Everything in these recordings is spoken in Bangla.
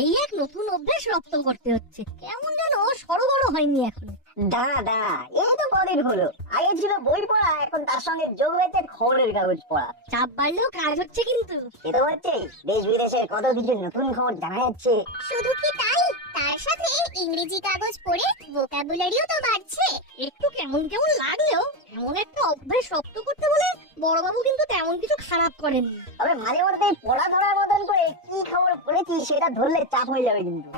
এই এক নতুন অভ্যাস রপ্ত করতে হচ্ছে, কেমন যেন সরগর হয়নি এখন। দাঁড়া দাঁড়া, এই তো কদিন হলো। আগে ছিল বই পড়া, এখন তার সঙ্গে যোগ হয়েছে খবরের কাগজ পড়া। চাপ বাড়লেও কাজ হচ্ছে কিন্তু। এ তো হচ্ছে দেশ বিদেশের কত কিছু নতুন খবর জানা যাচ্ছে। শুধু কি তাই, তার সাথে ইংরেজি কাগজ পড়ে ভোকাবুলারিও তো বাড়ছে। একটু কেমন কেমন লাগলেও এমন একটা অভ্যাস রপ্ত করতে বলে বড়বাবু কিন্তু তেমন কিছু খারাপ করেননি। তবে মাঝে মধ্যে পড়া ধরার মতন করে কি খবর পড়েছি সেটা ধরলে চাপ হয়ে যাবে কিন্তু।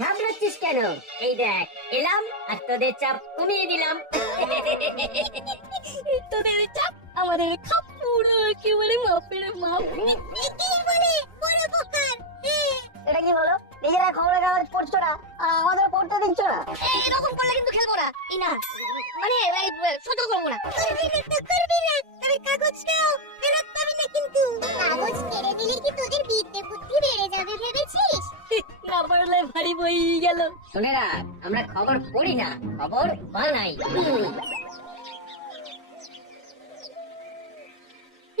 ঘাবড়াচ্ছিস কেন? এই দেখ, এলাম আর তোদের চাপ কমিয়ে দিলাম। তোদের চাপ আমাদের খাপ পুরো একেবারে মাপের মাপ। কি বলে বড় বোকার? এটা কি বলো, নিজেরা খবরের কাগজ পড়ছো না আর আমাদের পড়তে দিচ্ছ না? এরকম করলে কিন্তু খেলবো না। এই না মানে সহ্য করবো না। করবি না, তবে কাগজটাও ফেরত পাবি না কিন্তু। কাগজ কেড়ে নিলে কি তোদের বিদ্যে বুদ্ধি বেড়ে যাবে ভেবেছিস? না পারলে ভারী বই গেল। শুনে রাখ, আমরা খবর পড়ি না, খবর বানাই।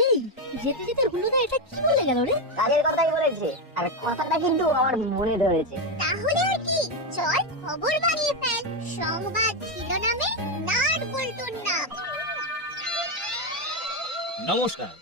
এই যেতে যেতে হুলুদা এটা কি বলে গেল রে? কাজের কথাই বলেছে, আর কথাটা কিন্তু আমার মনে ধরেছে। তাহলে আর কি, চল খবর বানিয়ে ফেল। সংবাদ শিরোনামে নাট বল্টুর নাম। নমস্কার,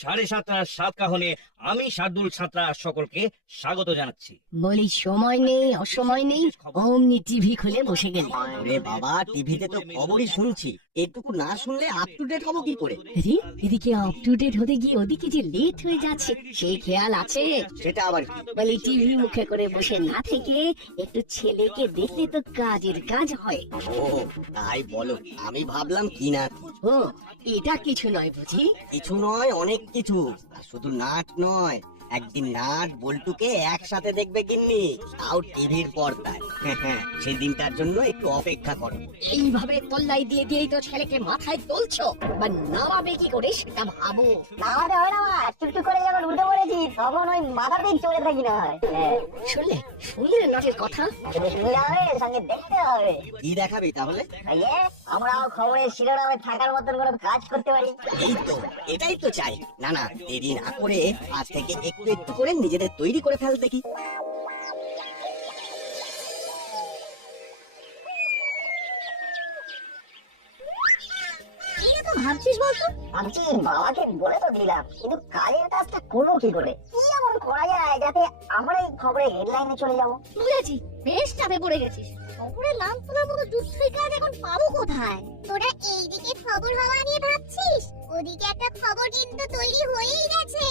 7:30 সাত কাহনে আমি শার্দুল ছাত্রা সকলকে স্বাগত জানাচ্ছি। বলি সময় নেই, অসময় নেই, অমনি টিভি খুলে বসে গেলি। ওরে বাবা, টিভিতে তো খবরই শুনছি, এটুকু না শুনলে আপ টু ডেট হবো কি করে? আরে, এদিকে আপ টু ডেট হতে গিয়ে ওদিকে যে লেট হয়ে যাচ্ছে সেই খেয়াল আছে? সেটা আবার কি? বলি টিভি মুখে করে বসে না থেকে একটু ছেলেকে দেখলে তো কাজের কাজ হয়। ও তাই বলো, আমি ভাবলাম কি না কি। ও, এটা কিছু নয় বুঝি? কিছু নয়, অনেক কিছু। আর শুধু নাট নয়, একদিন নাট বল্টুকে একসাথে দেখবে গিন্নি, তাও টিভির পর্দায়। সেই দিনটার জন্য একটু অপেক্ষা করো। এইভাবে তল্লাই দিয়ে দিয়েই তো ছেলেকে মাথায় তুলছো, বা নামাবে কি করে সেটা ভাবো। নামাতে হয় না, চুপচুপ করে যখন উঠে পড়েছি তখন ওই মাথাতেই চলে থাকি না হয়। শুনলে শুনলে নাটের কথা? শুধু শুনলে হবে, সঙ্গে দেখতে হবে। কি দেখাবি তাহলে? আমরাও খবরের শিরোনামে থাকার মতন কোনো কাজ করতে পারি। এই তো, এটাই তো চাই। না না, দেরি না করে আজ থেকে একটু একটু করে নিজেদের তৈরি করে ফেল দেখি। কি তো ভাবছিস বলতো? ভাবছি বাবাকে বলে তো দিলাম, কিন্তু কাজের কাজটা করবো কি করে? কি এমন করা যায় যাতে আমরা এই খবরের হেডলাইনে চলে যাবো? বুঝেছি, বেশ চাপে পড়ে গেছিস। খবরের নাম তোলার মতো যুদ্ধই কাজ এখন পাবো কোথায়? তোরা এইদিকে খবর হওয়া নিয়ে ভাবছিস, ওদিকে একটা খবর কিন্তু তৈরি হয়েই গেছে।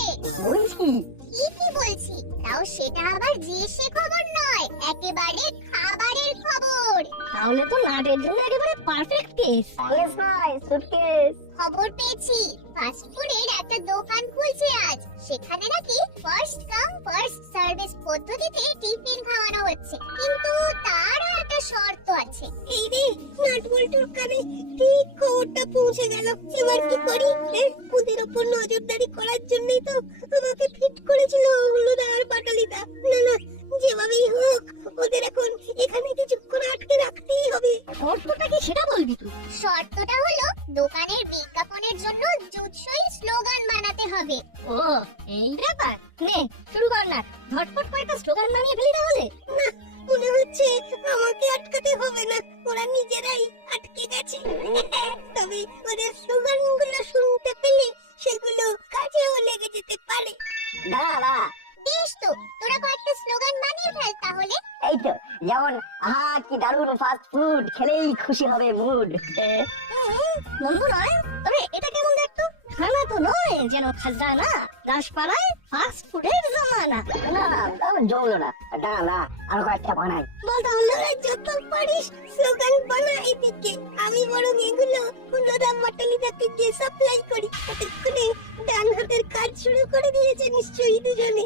বলছি ঠিকই বলছি, তাও সেটা আবার যে সে খবর নয়, একেবারে খাবারের খবর। তাহলে তো নাটের জন্য একেবারে পারফেক্ট কেস। কেস নয়, সুটকেস। খবর পেয়েছি, ফাস্ট ফুডের একটা দোকান খুলছে আজ। সেখানে নাকি ফার্স্ট কাম ফার্স্ট সার্ভিস পদ্ধতিতে টিফিন খাওয়ানো হচ্ছে, কিন্তু তারও একটা শর্ত আছে। এই রে, নাট বল্টুর কানে ঠিক খবরটা পৌঁছে গেল। এবার কি করি? ওদের উপর নজরদারি করার জন্যই তো আমাকে ফিট করেছিল হলুদা আর বাটালিদা। না না, যেভাবেই হোক ওদের এখন এখানে কিছুক্ষণ আটকে রাখতেই হবে। শর্তটা কি সেটা বলবি তুই? শর্তটা হলো দোকানের বিজ্ঞাপনের জন্য জুৎসই স্লোগান বানাতে হবে। ও, এই ব্যাপার। নে শুরু কর না, ঝটপট কয়েকটা স্লোগান বানিয়ে ফেলি তাহলে। না, মনে হচ্ছে আমাকে আটকাতে হবে না, ওরা নিজেরাই আটকে গেছে। তবে ওদের স্লোগানগুলো শুনতে পেলে সেগুলো কাজেও লেগে যেতে পারে। দাঁড়া, বেশ তো, তোরা কয়েকটা স্লোগান বানিয়ে ফেল তাহলে। এই তো যেমন আহা কি দারুণ ফাস্ট ফুড, খেলেই খুশি হবে মুড। মন্দ নয়, তবে এটা কেমন দেখতো? খানা তো নয় যেন খাজানা, দাসপাড়ায় ফাস্ট ফুডের জমানা। না না, তেমন জমলো না। দাঁড়া, আর কয়েকটা বানাই। বল তাহলে যত পারিস স্লোগান বানা এদিকে, আমি বরং এগুলো হলুদা বাটালিদাকে গিয়ে সাপ্লাই করি। এতক্ষণে ডান হাতের কাজ শুরু করে দিয়েছে নিশ্চয়ই দুজনে।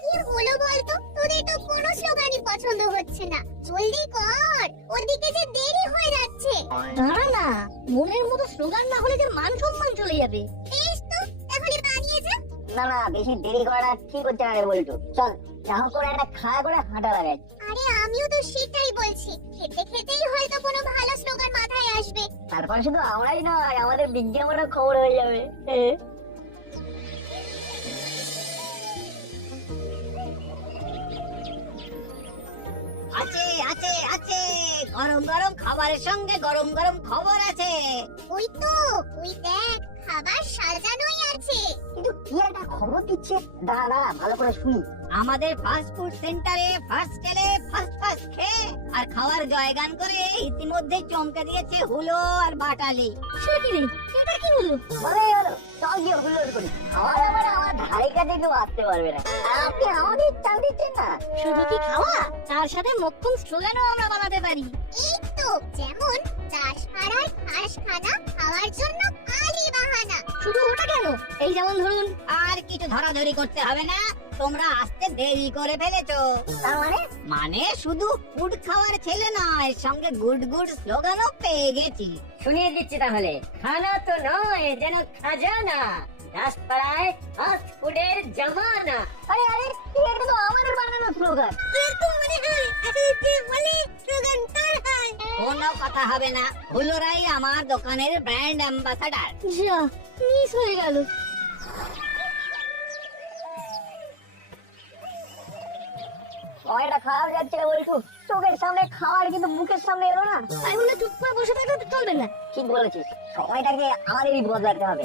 কি হলো বলতো, তোদের তো কোনো স্লোগানই পছন্দ হচ্ছে না। জলদি কর, ওদিকে যে দেরি হয়ে যাচ্ছে। দাঁড়া না, মনের মতো স্লোগান না হলে যে মান সম্মান চলে যাবে। বেশ তো, তাহলে বানিয়ে যা। না না, বেশি দেরি করাটা ঠিক হচ্ছে না রে বল্টু। চল, যা হোক করে একটা খাওয়া করে হাঁটা লাগাই। আরে আরে আমিও তো সেটাই বলছি, খেতে খেতেই হয়তো কোনো ভালো স্লোগান মাথায় আসবে। তারপর শুধু আমরাই নয়, আমাদের বিজ্ঞাপনের খবর হয়ে যাবে। আছে আছে আছে, গরম গরম খাবারের সঙ্গে গরম গরম খবর আছে। ওই তো, ওই দেখ খাবার সাজানোই আছে। কিন্তু কি একটা খবর দিচ্ছে, দাঁড়া দাঁড়া ভালো করে শুনি। আমাদের ফাস্ট ফুড সেন্টারে ফার্স্ট এলে ফার্স্ট ফার্স্ট খেয়ে আর খাওয়ার জয়গান করে ইতিমধ্যে চমকে দিয়েছে হুলো আর বাটালি। সে কি রে, এটা কি হলো? ভালোই হলো, চল গিয়ে হুল্লোড় করি। খাওয়ার আমার আমার ধারে কাছে কেউ আসতে পারবে না। আর আপনি আমাদের চাল দিচ্ছেন না। শুধু কি খাওয়া, তার সাথে মক্ষম স্লোগানও আমরা বানাতে পারি। এই তো, যেমন চাষ হারায় ঘাস খানা, খাওয়ার জন্য খালি বাহানা। শুধু ওটা কেন, এই যেমন ধরুন, আর কিছু ধরাধরি করতে হবে না, তোমরা আসতে দেরি করে ফেলেছো। তার মানে মানে শুধু ফুড খাওয়ার ছেলে নয়, সঙ্গে গুড গুড স্লোগানও পেয়ে গেছি। শুনিয়ে দিচ্ছি তাহলে, খানা তো নয় যেন খাজানা, দাসপাড়ায় ফাস্ট ফুডের জামানা। আরে আরে, এটা তো আমাদের বানানো স্লোগান। কোনো কথা হবে না, হুলোরাই আমার দোকানের ব্র্যান্ড অ্যাম্বাসাডার। যা মিস হয়ে গেল। সময়টা খারাপ যাচ্ছে বলছু, চোখের সামনে খাওয়ার কিন্তু মুখের সামনে এলো না। তাই বলে চুপ করে বসে থাকলে তো চলবে না। ঠিক বলেছিস, সময়টাকে আমাদেরই বদলাতে হবে।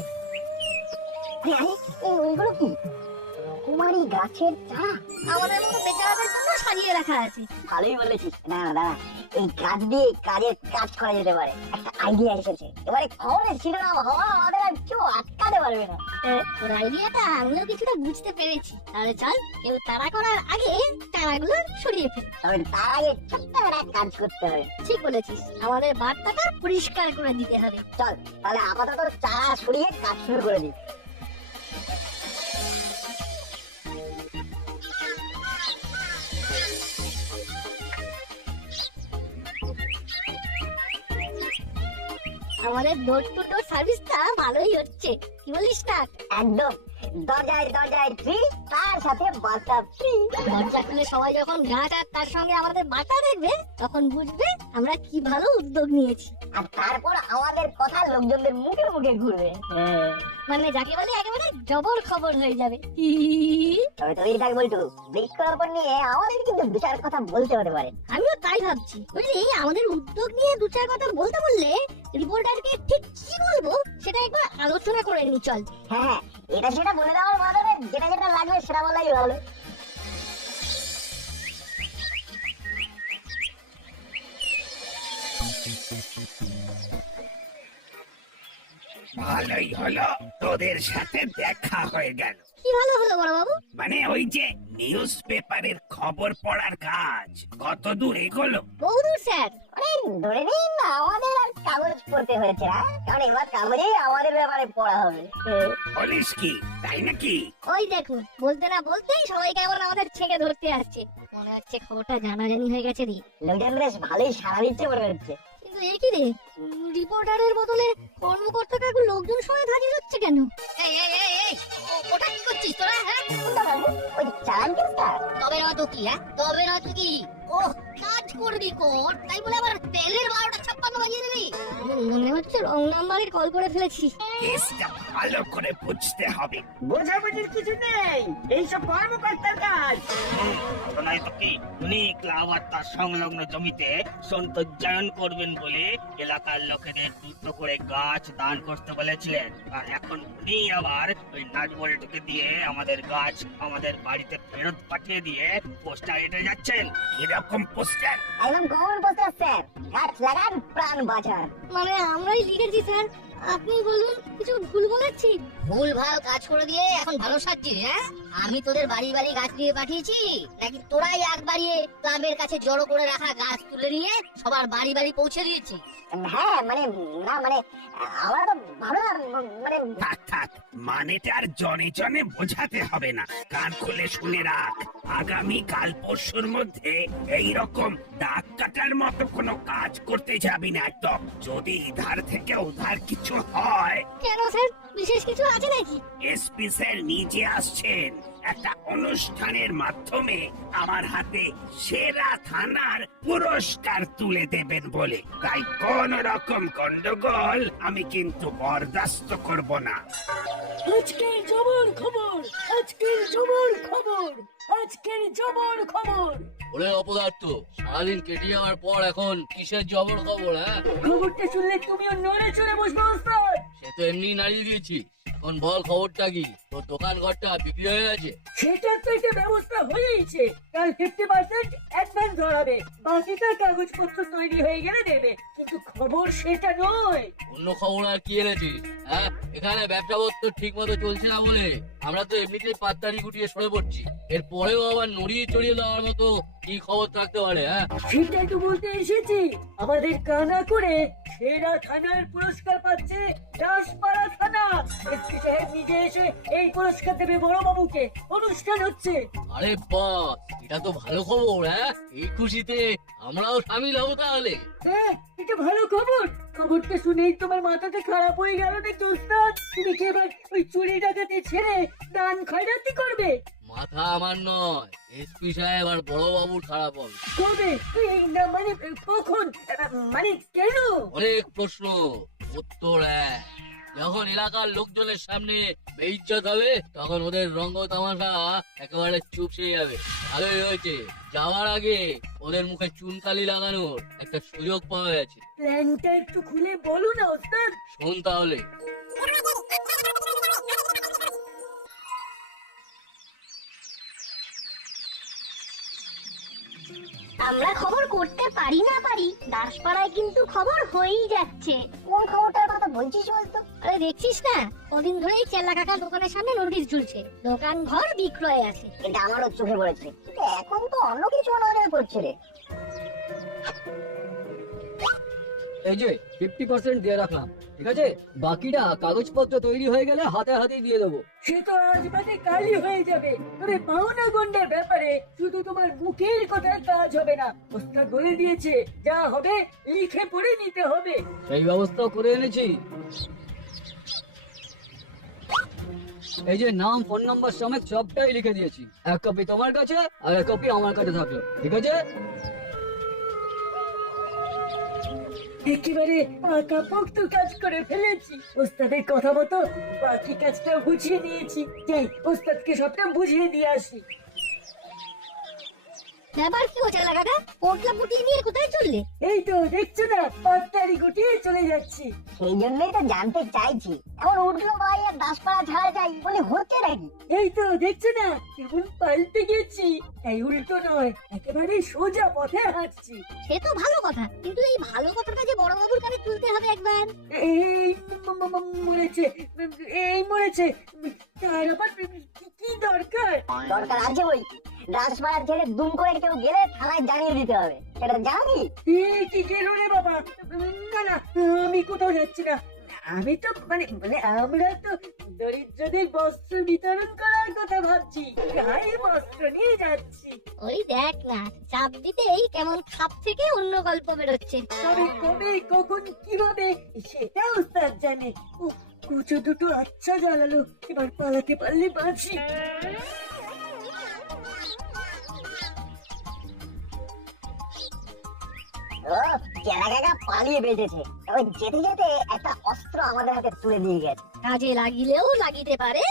আরে আরে, এই ওইগুলো কি? কুমারী গাছের চারা। আমাদের মতো বেচারাদের জন্য সাজিয়ে রাখা আছে। ভালোই বলেছিস। না দাঁড়া, এই গাছ দিয়ে কাজের কাজ করা যেতে পারে। একটা আইডিয়া এসেছে, এবারে খবরের শিরোনাম হওয়া আমাদের আর কেউ আটকাতে পারবে না। তোর আইডিয়াটা আমিও কিছুটা বুঝতে পেরেছি। তাহলে চল, কেউ তাড়া করার আগে চারাগুলো সরিয়ে ফেল। তবে তার আগে ছোট্ট একটা কাজ করতে হবে। ঠিক বলেছিস, আমাদের বার্তাটা পরিষ্কার করে দিতে হবে। চল তাহলে আপাতত চারা সরিয়ে কাজ শুরু করে দিই। আমাদের ডোর টু ডোর সার্ভিসটা ভালোই হচ্ছে, কি বলিস না? একদম, দরজায় দরজায় ফ্রি, তার সাথে বার্তা ফ্রি। দরজা খুলে সবাই যখন ঘাট আর তার সঙ্গে আমাদের বার্তা দেখবে, তখন বুঝবে আমরা কি ভালো উদ্যোগ নিয়েছি। আর তারপর আমাদের কথা লোকজনদের মুখে মুখে ঘুরবে। মানে যাকে বলে একেবারে জবর খবর হয়ে যাবে। তবে তুই থাক বলটু, বৃক্ষরোপণ নিয়ে আমাদের কিন্তু বিচার কথা বলতে হতে পারে। আমিও তাই ভাবছি। বুঝলি, আমাদের উদ্যোগ নিয়ে দু চার কথা বলতে বললে রিপোর্টারকে ঠিক কি বলবো সেটা একবার আলোচনা করে নি। চল। হ্যাঁ হ্যাঁ, এটা সেটা বলে দেওয়ার মাধ্যমে যেটা যেটা লাগবে সেটা বলাই ভালো। ভালোই হলো তোদের সাথে দেখা হয়ে গেল। কি ভালো হলো বড় বাবু? মানে ওই যে নিউজ পেপারের খবর পড়ার কাজ কত দূর এগোলো? বহুদূর স্যার। মানে ধরে নিন আমাদের আর কাগজ পড়তে হয়েছে না, কারণ এবার কাগজেই আমাদের ব্যাপারে পড়া হবে। বলিস কি, তাই নাকি? ওই দেখুন, বলতে না বলতেই সবাই কেমন আমাদের ছেকে ধরতে আসছে। মনে হচ্ছে খবরটা জানাজানি হয়ে গেছে রে। লোকজন বেশ ভালোই সাড়া দিচ্ছে মনে হচ্ছে। কিন্তু এ কি রে, রিপোর্টারের বদলে কর্মকর্তা কাকু লোকজন সঙ্গে হাজির হচ্ছে কেন? এই এই এই এই, ওটা কি করছিস তোরা? হ্যাঁ, কোনটা বাবু? ওই চালান কেসটা? তবে না তো কি? তবে না তো কি? ও কাজ করবি কর, তাই বলে আবার তেলের 12:56 বাজিয়ে দিবি? মনে হচ্ছে রং নাম্বারে কল করে ফেলেছি। কেসটা ভালো করে বুঝতে হবে। বোঝাবুঝির কিছু নেই, এইসব কর্মকর্তার কাজ। ঘটনায় তো কি, উনি ক্লাব আর তার সংলগ্ন জমিতে সৌন্দর্যায়ন করবেন বলে এলাকার লোকেদের দ্রুত করে গাছ দান করতে বলেছিলেন। আর এখন উনি আবার ওই নাটবল্টুকে দিয়ে আমাদের গাছ আমাদের বাড়িতে ফেরত পাঠিয়ে দিয়ে পোস্টার এঁটে যাচ্ছেন। এরকম পোস্টার একদম কমন পোস্টার স্যার, গাছ লাগান প্রাণ বাঁচান। মানে আমরাই লিখেছি স্যার, আপনি বলুন কিছু ভুল বলেছি? ভুল ভাল কাজ করে দিয়ে এখন ভালো সাজছিস? হ্যাঁ, আমি তোদের বাড়ি বাড়ি গাছ দিয়ে পাঠিয়েছি নাকি তোরাই একবারিয়ে ক্লাবের কাছে জড়ো করে রাখা গাছ তুলে নিয়ে সবার বাড়ি বাড়ি পৌঁছে দিয়েছি? হ্যাঁ মানে না মানে আমরা তো ভাবলাম মানে থাক থাক, মানেটা আর জনে জনে বোঝাতে হবে না, কান খুলে শুনে রাখ। আগামী কাল পরশুর মধ্যে এইরকম দাগ কাটার মতো কোনো কাজ করতে যাবি না একদম। যদি ইধার থেকে উধার কিছু হয়, কেন স্যার, বিশেষ কিছু আছে নাকি? এসপি স্যার নিজে আসছেন, একটা অনুষ্ঠানের মাধ্যমে আমার হাতে সেরা থানার পুরস্কার তুলে দেবেন বলে, তাই কোন রকম গন্ডগোল আমি কিন্তু বরদাস্ত করব না। আজকের জবর খবর, আজকের জবর খবর, আজকের জবর খবর। ওরে অপদার্থ, সারাদিন কেটে যাওয়ার পর এখন কিসের জবর খবর? হ্যাঁ, খবরটা শুনলে তুমিও নড়ে চড়ে বসবে ওস্তাদ। সে তো এমনি নাড়িয়ে দিয়েছি। এখন বল খবরটা কি? তোর দোকান ঘরটা বিক্রি হয়ে গেছে? সেটার তো একটা ব্যবস্থা হয়েইছে। কাল 50% অ্যাডভান্স ধরাবে, বাকিটা কাগজপত্র তৈরি হয়ে গেলে দেবে। কিন্তু খবর সেটা নয়। অন্য খবর আর কি এনেছি? হ্যাঁ, এখানে ব্যবসাপত্র ঠিক মতো চলছে না বলে আমরা তো এমনিতেই পাত্তারি গুটিয়ে সরে পড়ছি। এর পরেও আবার নড়িয়ে চড়িয়ে দেওয়ার মতো কি খবর থাকতে পারে? হ্যাঁ, সেটাই তো বলতে এসেছি। আমাদের কানা করে সেরা থানার পুরস্কার পাচ্ছে দাসপাড়া থানা। এসপি সাহেব নিজে এসে এই পুরস্কার দেবে বড় বাবুকে। অনুষ্ঠান হচ্ছে। আরে বাস, এটা তো ভালো খবর। হ্যাঁ, এই খুশিতে আমরাও সামিল হবো তাহলে। হ্যাঁ, এটা ভালো খবর। খবরটা শুনেই তোমার মাথাটা খারাপ হয়ে গেল নাকি ওস্তাদ? তুমি কি এবার ওই চুরি ডাকাতি ছেড়ে দান খয়রাতি করবে? মাথা আমার নয়, এসপি সাহেব আর বড় বাবুর খারাপ হবে। কবে? এই না মানে কখন? মানে কেন? অনেক প্রশ্ন, উত্তর এক। যখন এলাকার লোকজনের সামনে বেইজ্জত হবে তখন ওদের রঙ্গ তামাশা একেবারে চুপসে যাবে। ভালোই হয়েছে, যাওয়ার আগে ওদের মুখে চুনকালি লাগানোর একটা সুযোগ পাওয়া গেছে। প্ল্যানটা একটু খুলে বলো না ওস্তাদ। শোন তাহলে। আমরা খবর করতে পারি না পারি, দাসপাড়ায় কিন্তু খবর হয়েই যাচ্ছে। কোন খবরটার কথা বলছিস বলতো? আরে দেখছিস না, কদিন ধরেই চেল্লা কাকার দোকানের সামনে নোটিশ ঝুলছে, দোকান ঘর বিক্রয় আছে। এটা আমারও চোখে পড়েছে, কিন্তু এখন তো অন্য কিছু নজরে পড়ছে রে। এই যে 50% দিয়ে রাখলাম, ঠিক আছে? বাকিটা কাগজপত্র তৈরি হয়ে গেলে হাতে হাতে দিয়ে দেবো। সে তো আজ মানে কালই হয়ে যাবে। তবে পাওনা গন্ডার ব্যাপারে শুধু তোমার মুখের কথায় কাজ হবে না। ওস্তাদ বলে দিয়েছে, যা হবে লিখে পড়ে নিতে হবে। সেই ব্যবস্থা করে এনেছি। এই যে নাম, ফোন নাম্বার সমেত সবটাই লিখে দিয়েছি। এক কপি তোমার কাছে আর এক কপি আমার কাছে থাকলো, ঠিক আছে? একেবারে পাকাপোক্ত কাজ করে ফেলেছি। ওস্তাদের কথা মতো বাকি কাজটা বুঝিয়ে নিয়েছি। যাই, ওস্তাদকে সবটা বুঝিয়ে দিয়ে আসি। ব্যাপার কি হচ্ছে চেল্লা কাকা? পোটলা পুটিয়ে নিয়ে কোথায় চললে? এই তো দেখছো না, পাত্তারি গুটিয়ে চলে যাচ্ছি। সেই জন্যই তো জানতে চাইছি, এখন উঠলো ভাই আর দাসপাড়া ছাড়া যাই বলে হচ্ছে নাকি? এই তো দেখছো না কেমন পাল্টে গেছি। এই উল্টো নয়, একেবারে সোজা পথে হাঁটছি। সে তো ভালো কথা, কিন্তু এই ভালো কথাটা যে বড় বাবুর কানে তুলতে হবে একবার। এই মরেছে, এই মরেছে। তার আবার কি দরকার? দরকার আছে বই, দাসপাড়া ছেড়ে দুম করে কেউ গেলে থানায় জানিয়ে দিতে হবে, সেটা জানি। কি গেল রে বাবা? না না, আমি কোথাও যাচ্ছি না। আমি তো মানে মানে আমরা তো দরিদ্রদের বস্ত্র বিতরণ করার কথা ভাবছি, গায়ে বস্ত্র নিয়ে যাচ্ছি। ওই দেখ না, চাপ দিতেই কেমন খাপ থেকে অন্য গল্প বেরোচ্ছে। তবে কবে, কখন, কিভাবে সেটা ওস্তাদ জানে। কুচো দুটো আচ্ছা জ্বালালো, এবার পালাতে পারলে বাঁচি। ও চেলা কাকা পালিয়ে বেঁচেছে, তবে যেতে যেতে একটা অস্ত্র আমাদের হাতে তুলে দিয়ে গেছে। কাজে লাগিলেও লাগিতে পারে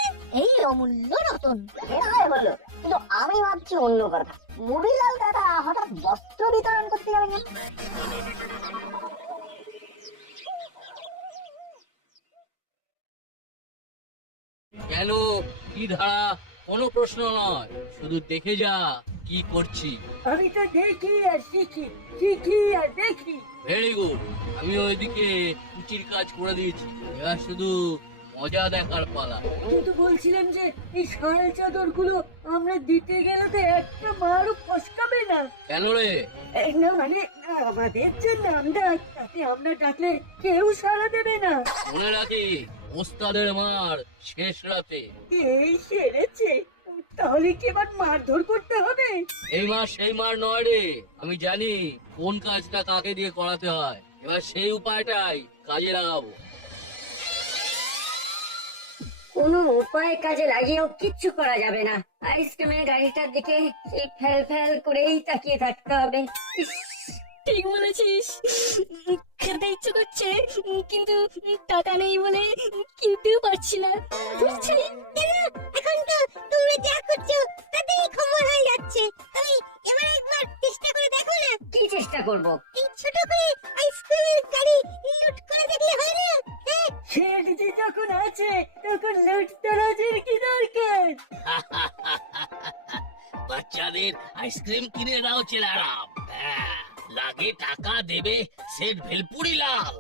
এই অমূল্য রতন। সেটা হয় বললো, কিন্তু আমি ভাবছি অন্য কথা। মুড়িলাল দাদা হঠাৎ বস্ত্র বিতরণ করতে যাবে না? কেন, কি ধারা, কোনো প্রশ্ন নয়, শুধু দেখে যা কি করছি। আমি তো দেখি আর শিখি, শিখি আর দেখি। ভেরি গুড, আমি ওইদিকে কুচির কাজ করে দিয়েছি, এবার শুধু মজা দেখার পালা। কিন্তু বলছিলাম যে এই শাল চাদর গুলো আমরা দিতে গেলে তো একটা মারও ফসকাবে না। কেন রে? এই না মানে আমাদের যে নাম ডাক, তাতে আমরা ডাকলে কেউ সাড়া দেবে না। মনে রাখি, ওস্তাদের মার শেষ রাতে। এই সেরেছে, তাহলে কি এবার মারধর করতে হবে? এই মার সেই মার নয় রে, আমি জানি কোন কাজটা কাকে দিয়ে করাতে হয়, এবার সেই উপায়টাই কাজে লাগাবো। কোনো উপায় কাজে লাগিয়েও কিচ্ছু করা যাবে না। আইসক্রিমের গাড়িটার দিকে সেই ফেল ফেল করেই তাকিয়ে থাকতে হবে। ইস, ঠিক বলেছিস, খেতে ইচ্ছে করছে কিন্তু টাকা নেই বলে কিনতেও পারছি না। বুঝছি এখন তো তুমি যা করছো তাতেই খবর হয়ে যাচ্ছে। তুমি এবার একবার চেষ্টা করে দেখো না। কি চেষ্টা করব? এই ছোট করে আইসক্রিমের গাড়ি লুট করে দেখলে হয় না? শেঠ যে যখন আছে তখন লুটতরাজের কি দরকার? বাচ্চাদের আইসক্রিম কিনে দাও চেলারাম। হ্যাঁ, লাগে টাকা দেবে সেট ভেলপুরি লাল।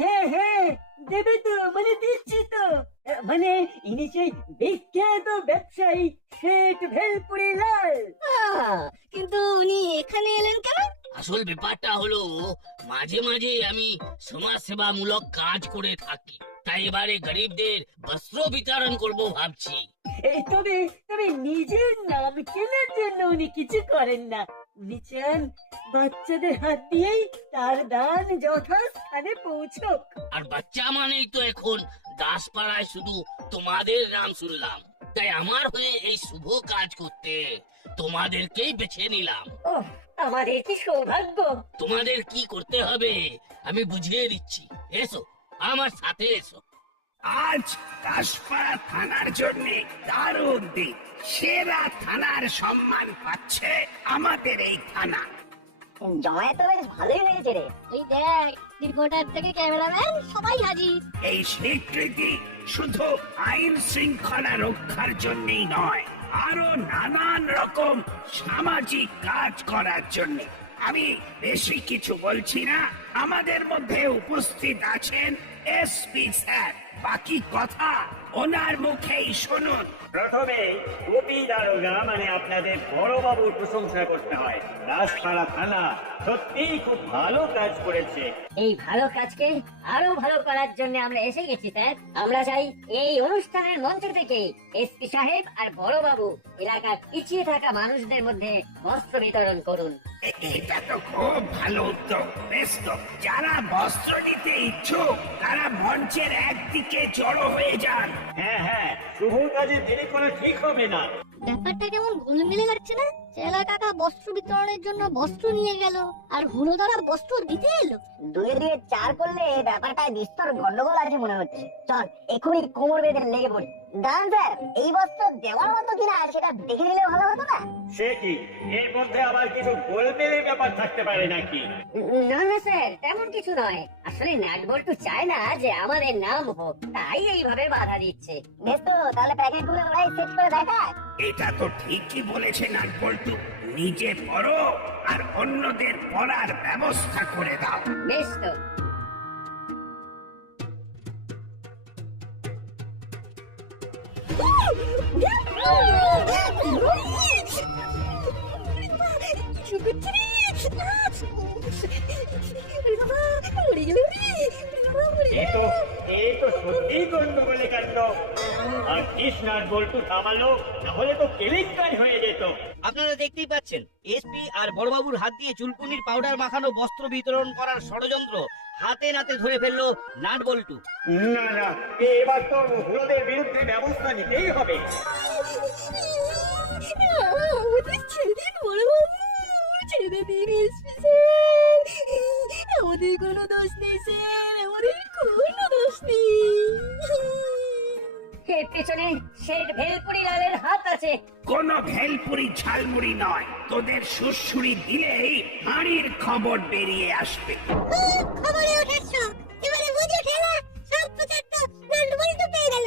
হ্যাঁ হ্যাঁ, দেবে তো, মানে দিচ্ছি তো। মানে ইনি সেই বিখ্যাত ব্যবসায়ী শেঠ ভেলপুরি লাল। কিন্তু উনি এখানে এলেন কেন? আসল ব্যাপারটা হলো মাঝে মাঝে আমি সমাজ সেবামূলক কাজ করে থাকি, তাই এবারে গরিবদের বস্ত্র বিতরণ করব ভাবছি। তবে তবে নিজের নাম কেনার জন্য উনি কিছু করেন না। উনি চান বাচ্চাদের হাত দিয়েই তার দান যথাস্থানে পৌঁছক। আর বাচ্চা মানেই তো এখন দাসপাড়ায় শুধু তোমাদের নাম শুনলাম, তাই আমার হয়ে এই শুভ কাজ করতে তোমাদেরকেই বেছে নিলাম। ওহ, আমাদের কি সৌভাগ্য! তোমাদের কি করতে হবে আমি বুঝিয়ে দিচ্ছি, এসো আমার সাথে এসো। আজ দাসপাড়া থানার জন্য দারুণ দিন। সেরা থানার সম্মান পাচ্ছে আমাদের এই থানা। জমায়েত তো বেশ ভালোই হয়েছে রে। এই দেখ, রিপোর্টার থেকে ক্যামেরাম্যান সবাই হাজির। এই স্বীকৃতি শুধু আইন শৃঙ্খলা রক্ষার জন্যই নয়, আরো নানান রকম সামাজিক কাজ করার জন্য। আমি বেশি কিছু বলছি না, আমাদের মধ্যে উপস্থিত আছেন এসপি স্যার। বাকি কথা ওনার মুখেই শুনুন। প্রথমে গোপী দারোগা মানে আপনাদের বড় বাবুর প্রশংসা করতে হয়। দাসপাড়া থানা সত্যিই খুব ভালো কাজ করেছে। এই ভালো কাজকে আরো ভালো করার জন্য আমরা এসে গেছি স্যার। আমরা চাই এই অনুষ্ঠানের মঞ্চ থেকে এসপি সাহেব আর বড় বাবু এলাকার পিছিয়ে থাকা মানুষদের মধ্যে বস্ত্র বিতরণ করুন। এটা তো খুব ভালো উদ্যোগ। বেশ তো, যারা বস্ত্র নিতে ইচ্ছুক তারা মঞ্চের একদিকে জড়ো হয়ে যান। হ্যাঁ হ্যাঁ, শুভ কাজে দেরি করা ঠিক হবে না। ব্যাপারটা কেমন ঘুলমেলে লাগছে না? চেলা কাকা বস্ত্র বিতরণের জন্য বস্ত্র নিয়ে গেল আর হুলোদারা বস্ত্র দিতে এলো। দুয়ে দুয়ে চার করলে ব্যাপারটায় বিস্তর গন্ডগোল আছে মনে হচ্ছে। চল এখনই কোমর বেঁধে লেগে পড়ি। দাঁড়ান স্যার, এই বস্ত্র দেওয়ার মতো কিনা সেটা দেখে নিলে ভালো হতো না? সে কি, এর মধ্যে আবার কিছু গোলমেলের ব্যাপার থাকতে পারে নাকি? না না স্যার, তেমন কিছু নয়। আসলে নাটবল্টু চায় না যে আমাদের নাম হোক, তাই এইভাবে বাধা দিচ্ছে। বেশ তো, তাহলে প্যাকেট গুলো ওরাই সেট করে দেখা। এটা তো ঠিকই বলেছে নাটবল্টু, নিজে পড়ো আর অন্যদের পড়ার ব্যবস্থা করে দাও। বেশ তো। এই তো সত্যি গন্ডগোলে কাণ্ড। আর কৃষ্ণার বল্টু থামালো, তাহলে তো কেলেঙ্কারি হয়ে যেত। আপনারা দেখতেই পাচ্ছেন, এসপি আর বড়বাবুর হাত দিয়ে চুলকুনির পাউডার মাখানো বস্ত্র বিতরণ করার ষড়যন্ত্র হাতে নাতে ধরে ফেললো নাট বল্টু। না না, এবার তো হুলোদের বিরুদ্ধে ব্যবস্থা নিতেই হবে। আমাদের কোনো দোষ নেই স্যার, আমাদের কোনো দোষ নেই। এর পেছনে শেঠ ভেলপুরি লালের হাত আছে। কোন ভেলপুরি ঝালমুড়ি নয়, তোদের সুড়সুড়ি দিলেই হাঁড়ির খবর বেরিয়ে আসবে। খবরে ওঠার শখ, এবারে বুঝে ঠেলা সব প্রচার তো নাটবল্টু পেয়ে গেল।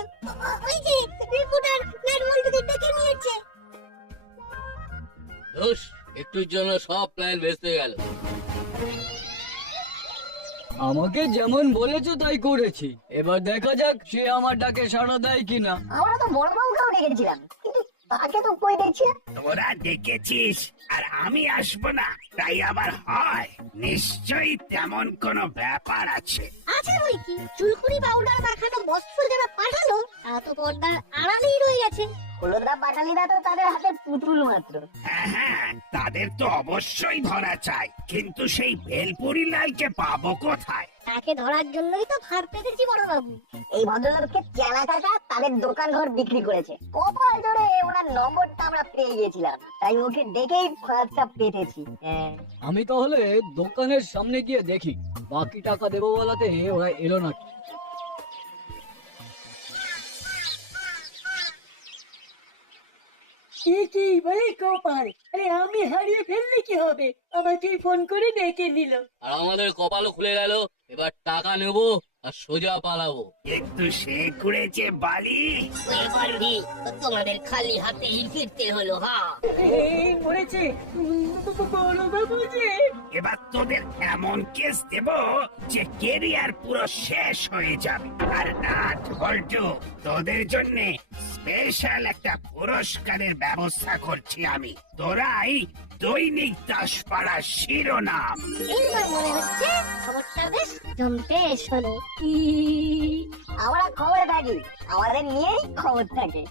ওই যে রিপোর্টার নাটবল্টুকে ডেকে নিয়েছে। দোষ একটুর জন্য সব প্ল্যান ভেস্তে গেল। আমাকে যেমন বলেছো তাই করেছি, এবার দেখা যাক সে আমার ডাকে সাড়া দেয় কিনা। আমরা তো বড় বাবুকেও ডেকেছিলাম, কিন্তু তাকে তো কই দেখছি না। তোরা ডেকেছিস আর আমি আসবো না, তাই আবার হয়? নিশ্চয়ই তেমন কোনো ব্যাপার আছে। আছে বই কি, চুলকুনি পাউডার মাখানো বস্ত্র যারা পাঠালো তা তো পর্দার আড়ালেই রয়ে গেছে। হলুদা পাটালিদা তো তাদের হাতে পুতুল মাত্র। হ্যাঁ হ্যাঁ, তাদের তো অবশ্যই ধরা চাই, কিন্তু সেই ভেলপুরি লালকে পাবো কোথায়? তাকে ধরার জন্যই তো ফাঁদ পেতেছি বড় বাবু। এই ভদ্রলোককে চেনা কাকা তাদের দোকান ঘর বিক্রি করেছে, কপাল জোরে ওনার নম্বরটা আমরা পেয়ে গেছিলাম, তাই ওকে ডেকেই ফাঁদটা পেতেছি। হ্যাঁ আমি তাহলে দোকানের সামনে গিয়ে দেখি, বাকি টাকা দেবো বলাতে ওরা এলো না। কি বলে গোপাল, আরে আমি হারিয়ে ফেললে কি হবে, আমাকে ফোন করে ডেকে নিল। আর আমাদের কপালও খুলে গেল। এবার টাকা নেবো আর সোজা পালাবো। একটু সে করেছে বালি। তোমাদের খালি হাতেই ফিরতে হলো। হ্যাঁ, এই মরেছে বড় বাবু যে। এবার তোদের এমন কেস দেব যে কেরিয়ার পুরো শেষ হয়ে যাবে। আর নাট বল্টু, তোদের জন্য স্পেশাল একটা পুরস্কারের ব্যবস্থা করছি আমি। তোরাই দৈনিক দাসপাড়ার শিরোনাম। এইবার মনে হচ্ছে খবরটা বেশ জমতেশ হলো। আমরা খবরে থাকি, আমাদের নিয়েই খবর থাকে।